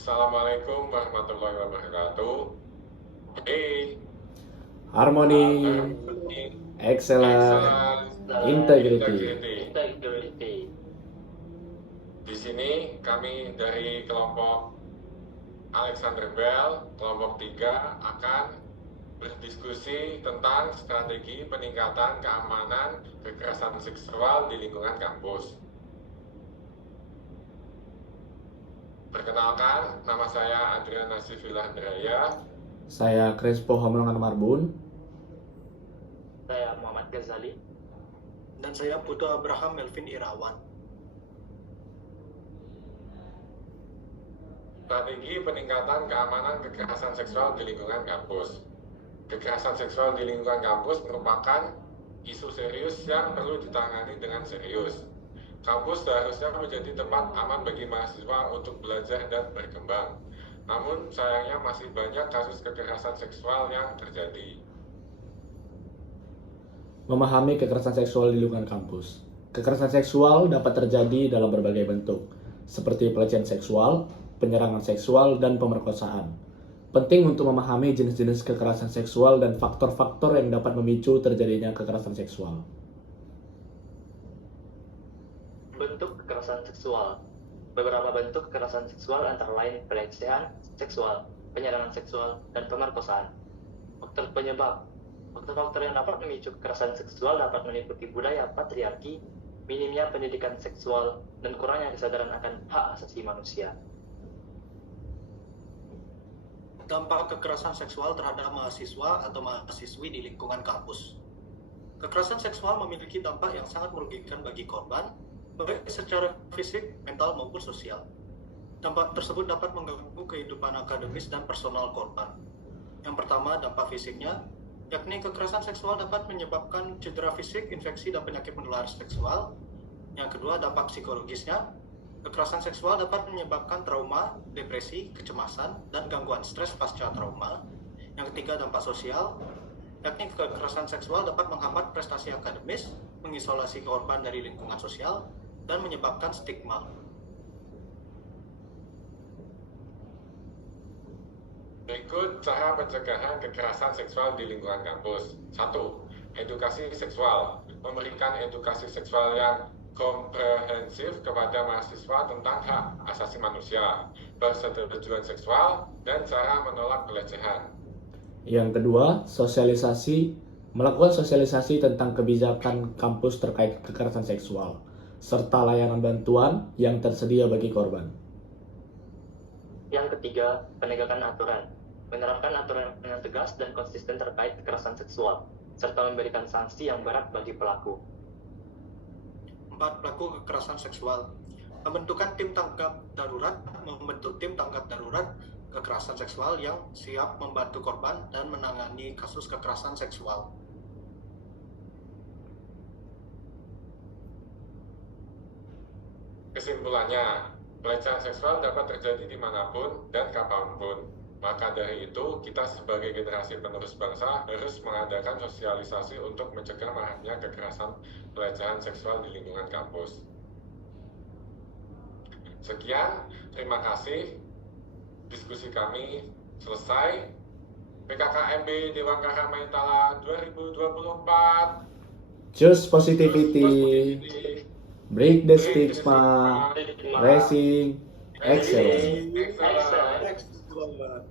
Assalamualaikum warahmatullahi wabarakatuh. Hey, Harmoni, harmony, excellence, excellence, integrity. integrity. Di sini kami dari kelompok Alexander Bell, kelompok 3 akan berdiskusi tentang strategi peningkatan keamanan kekerasan seksual di lingkungan kampus. Perkenalkan, nama saya Adrian Nasifillah Draya. Saya Crespo Hamilungan Marbun. Saya Muhammad Ghazali. Dan saya Putu Abraham Melvin Irawan. Strategi peningkatan keamanan kekerasan seksual di lingkungan kampus. Kekerasan seksual di lingkungan kampus merupakan isu serius yang perlu ditangani dengan serius. Kampus seharusnya menjadi tempat aman bagi mahasiswa untuk belajar dan berkembang. Namun sayangnya masih banyak kasus kekerasan seksual yang terjadi. Memahami kekerasan seksual di lingkungan kampus. Kekerasan seksual dapat terjadi dalam berbagai bentuk, seperti pelecehan seksual, penyerangan seksual, dan pemerkosaan. Penting untuk memahami jenis-jenis kekerasan seksual dan faktor-faktor yang dapat memicu terjadinya kekerasan seksual. Bentuk kekerasan seksual. Beberapa bentuk kekerasan seksual antara lain pelecehan seksual, penyerangan seksual, dan pemerkosaan. Faktor penyebab. Faktor-faktor yang dapat memicu kekerasan seksual dapat meliputi budaya patriarki, minimnya pendidikan seksual, dan kurangnya kesadaran akan hak asasi manusia. Dampak kekerasan seksual terhadap mahasiswa atau mahasiswi di lingkungan kampus. Kekerasan seksual memiliki dampak yang sangat merugikan bagi korban, baik secara fisik, mental, maupun sosial. Dampak tersebut dapat mengganggu kehidupan akademis dan personal korban. Yang pertama, dampak fisiknya, yakni kekerasan seksual dapat menyebabkan cedera fisik, infeksi, dan penyakit menular seksual. Yang kedua, dampak psikologisnya, kekerasan seksual dapat menyebabkan trauma, depresi, kecemasan, dan gangguan stres pasca trauma. Yang ketiga, dampak sosial, yakni kekerasan seksual dapat menghambat prestasi akademis, mengisolasi korban dari lingkungan sosial, dan menyebabkan stigma. Berikut cara pencegahan kekerasan seksual di lingkungan kampus. 1. Edukasi seksual. Memberikan edukasi seksual yang komprehensif kepada mahasiswa tentang hak asasi manusia, persetujuan seksual, dan cara menolak pelecehan. Yang kedua, sosialisasi. Melakukan sosialisasi tentang kebijakan kampus terkait kekerasan seksual, serta layanan bantuan yang tersedia bagi korban. Yang ketiga, penegakan aturan. Menerapkan aturan yang tegas dan konsisten terkait kekerasan seksual, serta memberikan sanksi yang berat bagi pelaku. 4. Pelaku kekerasan seksual. Membentuk tim tanggap darurat kekerasan seksual yang siap membantu korban dan menangani kasus kekerasan seksual. Kesimpulannya, pelecehan seksual dapat terjadi dimanapun dan kapanpun. Maka dari itu, kita sebagai generasi penerus bangsa harus mengadakan sosialisasi untuk mencegah maraknya kekerasan pelecehan seksual di lingkungan kampus. Sekian, terima kasih. Diskusi kami selesai. PKKMB Dewan Karang Maitala 2024. Choose positivity, break the stigma, raising excellence. Excellent. Excellent.